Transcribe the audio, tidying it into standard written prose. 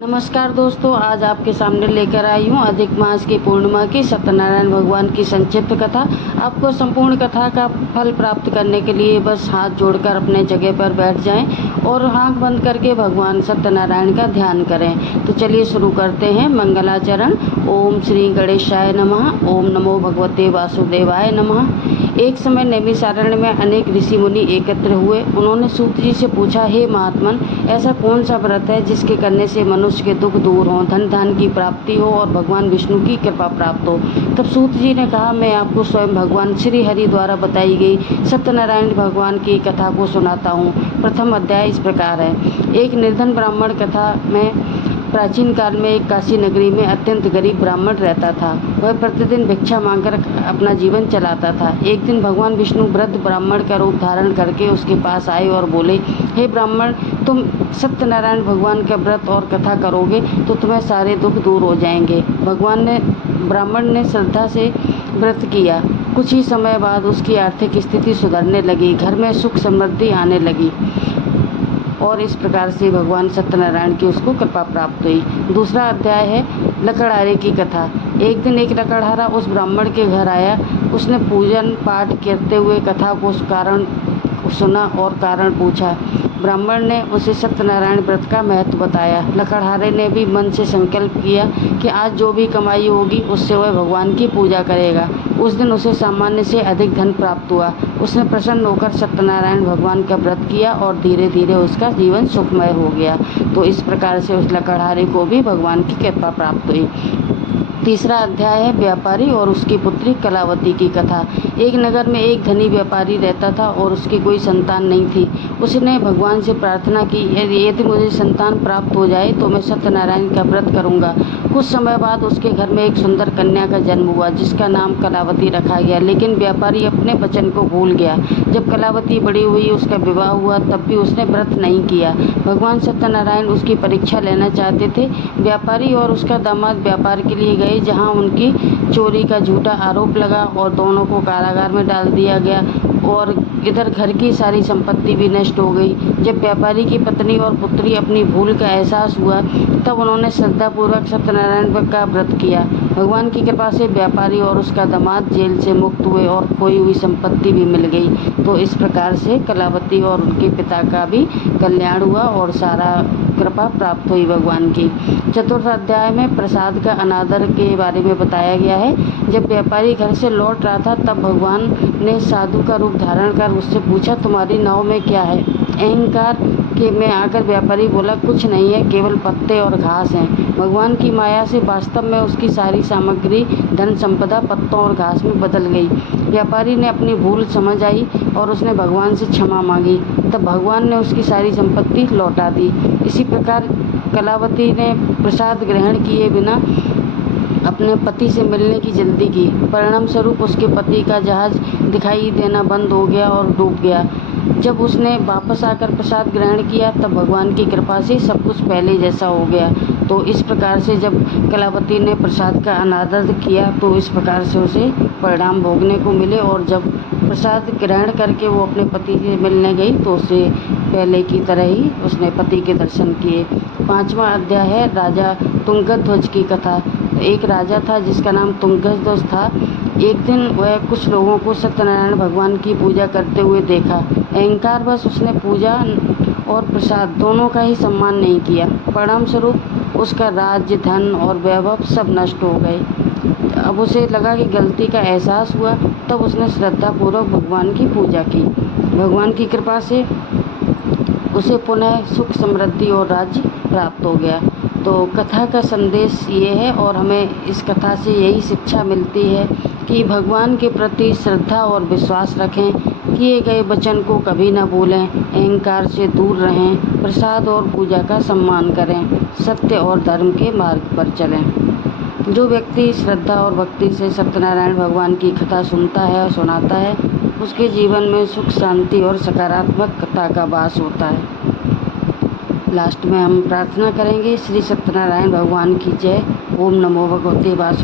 नमस्कार दोस्तों, आज आपके सामने लेकर आई हूँ अधिक मास की पूर्णिमा की सत्यनारायण भगवान की संक्षिप्त कथा। आपको संपूर्ण कथा का फल प्राप्त करने के लिए बस हाथ जोड़कर अपने जगह पर बैठ जाएं और आंख बंद करके भगवान सत्यनारायण का ध्यान करें। तो चलिए शुरू करते हैं। मंगलाचरण। ओम श्री गणेशाय नमः। ओम नमो भगवते वासुदेवाय नमः। एक समय नैमिषारण्य में अनेक ऋषि मुनि एकत्र हुए। उन्होंने सूत जी से पूछा, हे महात्मन, ऐसा कौन सा व्रत है जिसके करने से मनुष्य के दुख दूर हों, धन धान की प्राप्ति हो और भगवान विष्णु की कृपा प्राप्त हो। तब सूत जी ने कहा, मैं आपको स्वयं भगवान श्री हरि द्वारा बताई गई सत्यनारायण भगवान की कथा को सुनाता हूँ। प्रथम अध्याय इस प्रकार है। एक निर्धन ब्राह्मण कथा में प्राचीन काल में एक काशी नगरी में अत्यंत गरीब ब्राह्मण रहता था। वह प्रतिदिन भिक्षा मांगकर अपना जीवन चलाता था। एक दिन भगवान विष्णु वृद्ध ब्राह्मण का रूप धारण करके उसके पास आए और बोले, हे ब्राह्मण, तुम सत्यनारायण भगवान का व्रत और कथा करोगे तो तुम्हें सारे दुख दूर हो जाएंगे। ब्राह्मण ने श्रद्धा से व्रत किया। कुछ ही समय बाद उसकी आर्थिक स्थिति सुधरने लगी, घर में सुख समृद्धि आने लगी और इस प्रकार से भगवान सत्यनारायण की उसको कृपा प्राप्त हुई। दूसरा अध्याय है लकड़हारे की कथा। एक दिन एक लकड़हारा उस ब्राह्मण के घर आया। उसने पूजन पाठ करते हुए कथा को कारण सुना और कारण पूछा। ब्राह्मण ने उसे सत्यनारायण व्रत का महत्व बताया। लकड़हारे ने भी मन से संकल्प किया कि आज जो भी कमाई होगी उससे वह भगवान की पूजा करेगा। उस दिन उसे सामान्य से अधिक धन प्राप्त हुआ। उसने प्रसन्न होकर सत्यनारायण भगवान का व्रत किया और धीरे धीरे उसका जीवन सुखमय हो गया। तो इस प्रकार से उस लकड़हारे को भी भगवान की कृपा प्राप्त हुई। तीसरा अध्याय है व्यापारी और उसकी पुत्री कलावती की कथा। एक नगर में एक धनी व्यापारी रहता था और उसकी कोई संतान नहीं थी। उसने भगवान से प्रार्थना की, यदि मुझे संतान प्राप्त हो जाए तो मैं सत्यनारायण का व्रत करूंगा। कुछ समय बाद उसके घर में एक सुंदर कन्या का जन्म हुआ जिसका नाम कलावती रखा गया। लेकिन व्यापारी अपने वचन को भूल गया। जब कलावती बड़ी हुई, उसका विवाह हुआ, तब भी उसने व्रत नहीं किया। भगवान सत्यनारायण उसकी परीक्षा लेना चाहते थे। व्यापारी और उसका दामाद व्यापार के लिए गए जहां उनकी चोरी का झूठा आरोप लगा और दोनों को कारागार में डाल दिया गया और इधर घर की सारी संपत्ति भी नष्ट हो गई। जब व्यापारी की पत्नी और पुत्री अपनी भूल का एहसास हुआ तब उन्होंने श्रद्धापूर्वक सत्यनारायण का व्रत किया। भगवान की कृपा से व्यापारी और उसका दामाद जेल से मुक्त हुए और खोई हुई संपत्ति भी मिल गई। तो इस प्रकार से कलावती और उनके पिता का भी कल्याण हुआ और सारा कृपा प्राप्त हुई भगवान की। चतुर्थ अध्याय में प्रसाद का अनादर के बारे में बताया गया है। जब व्यापारी घर से लौट रहा था तब भगवान ने साधु का रूप धारण कर उससे पूछा, तुम्हारी नाव में क्या है? अहंकार के में आकर व्यापारी बोला, कुछ नहीं है, केवल पत्ते और घास हैं। भगवान की माया से वास्तव में उसकी सारी सामग्री धन संपदा पत्तों और घास में बदल गई। व्यापारी ने अपनी भूल समझ आई और उसने भगवान से क्षमा मांगी। तब भगवान ने उसकी सारी संपत्ति लौटा दी। इसी प्रकार कलावती ने प्रसाद ग्रहण किए बिना अपने पति से मिलने की जल्दी की। परिणाम स्वरूप उसके पति का जहाज दिखाई देना बंद हो गया और डूब गया। जब उसने वापस आकर प्रसाद ग्रहण किया तब भगवान की कृपा से सब कुछ पहले जैसा हो गया। तो इस प्रकार से जब कलावती ने प्रसाद का अनादर किया तो इस प्रकार से उसे परिणाम भोगने को मिले और जब प्रसाद ग्रहण करके वो अपने पति से मिलने गई तो उसे पहले की तरह ही उसने पति के दर्शन किए। पांचवा अध्याय है राजा तुंगध्वज की कथा। एक राजा था जिसका नाम तुंगध्वज था। एक दिन वह कुछ लोगों को सत्यनारायण भगवान की पूजा करते हुए देखा। अहंकार बस उसने पूजा और प्रसाद दोनों का ही सम्मान नहीं किया। परिणाम स्वरूप उसका राज्य, धन और वैभव सब नष्ट हो गए। अब उसे लगा कि गलती का एहसास हुआ, तब उसने श्रद्धापूर्वक भगवान की पूजा की। भगवान की कृपा से उसे पुनः सुख समृद्धि और राज्य प्राप्त हो गया। तो कथा का संदेश ये है और हमें इस कथा से यही शिक्षा मिलती है कि भगवान के प्रति श्रद्धा और विश्वास रखें, किए गए वचन को कभी न भूलें, अहंकार से दूर रहें, प्रसाद और पूजा का सम्मान करें, सत्य और धर्म के मार्ग पर चलें। जो व्यक्ति श्रद्धा और भक्ति से सत्यनारायण भगवान की कथा सुनता है और सुनाता है उसके जीवन में सुख, शांति और सकारात्मकता का वास होता है। लास्ट में हम प्रार्थना करेंगे, श्री सत्यनारायण भगवान की जय। ओम नमो भगवते वासुदेवाय।